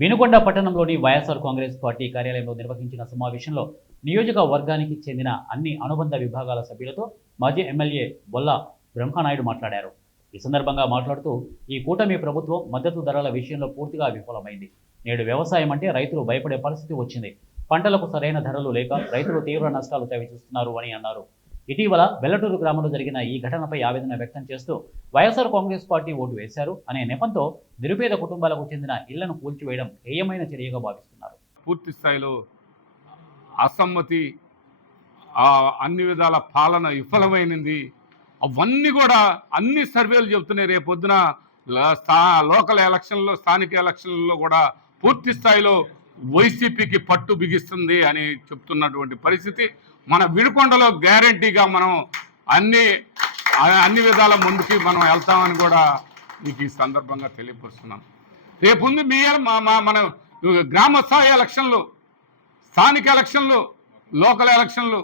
వినుకొండ పట్టణంలోని వైఎస్ఆర్ కాంగ్రెస్ పార్టీ కార్యాలయంలో నిర్వహించిన సమావేశంలో నియోజకవర్గానికి చెందిన అన్ని అనుబంధ విభాగాల సభ్యులతో మాజీ ఎమ్మెల్యే బొల్ల బ్రహ్మనాయుడు మాట్లాడారు. ఈ సందర్భంగా మాట్లాడుతూ ఈ కూటమి ప్రభుత్వం మద్దతు ధరల విషయంలో పూర్తిగా విఫలమైంది. నేడు వ్యవసాయం అంటే రైతులు భయపడే పరిస్థితి వచ్చింది. పంటలకు సరైన ధరలు లేక రైతులు తీవ్ర నష్టాలు చవిచూస్తున్నారు అని అన్నారు. ఇటీవల వెల్లటూరు గ్రామంలో జరిగిన ఈ ఘటనపై ఆవేదన వ్యక్తం చేస్తూ వైఎస్ఆర్ కాంగ్రెస్ పార్టీ ఓటు వేశారు అనే నెపంతో నిరుపేద కుటుంబాలకు చెందిన ఇళ్లను కూల్చివేయడం హేయమైన చర్యగా భావిస్తున్నారు. పూర్తి స్థాయిలో అసమ్మతి, అన్ని విధాల పాలన విఫలమైనది. అవన్నీ కూడా అన్ని సర్వేలు చెబుతున్నాయి. రేపొద్దున లోకల్ ఎలక్షన్లో, స్థానిక ఎలక్షన్లలో కూడా పూర్తి స్థాయిలో వైసీపీకి పట్టు బిగిస్తుంది అని చెప్తున్నటువంటి పరిస్థితి. మన వినుకొండలో గ్యారంటీగా మనం అన్ని విధాల ముందుకి మనం వెళ్తామని కూడా మీకు ఈ సందర్భంగా తెలియపరుస్తున్నాం. రేపుంది మన గ్రామ స్థాయి ఎలక్షన్లు, స్థానిక ఎలక్షన్లు, లోకల్ ఎలక్షన్లు,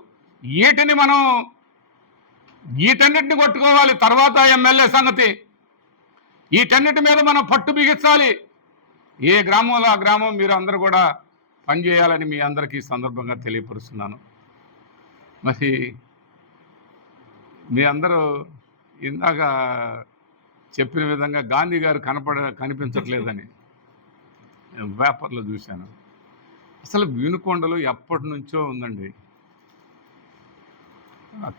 వీటన్నిటిని కొట్టుకోవాలి. తర్వాత ఎమ్మెల్యే సంగతి, వీటన్నిటి మీద మనం పట్టు బిగించాలి. ఏ గ్రామంలో ఆ గ్రామం మీరు అందరూ కూడా పనిచేయాలని మీ అందరికీ సందర్భంగా తెలియపరుస్తున్నాను. మరి మీ అందరూ ఇందాక చెప్పిన విధంగా గాంధీ గారు కనిపించట్లేదని పేపర్లో చూశాను. అసలు వినుకొండలో ఎప్పటి నుంచో ఉందండి. అక్కడ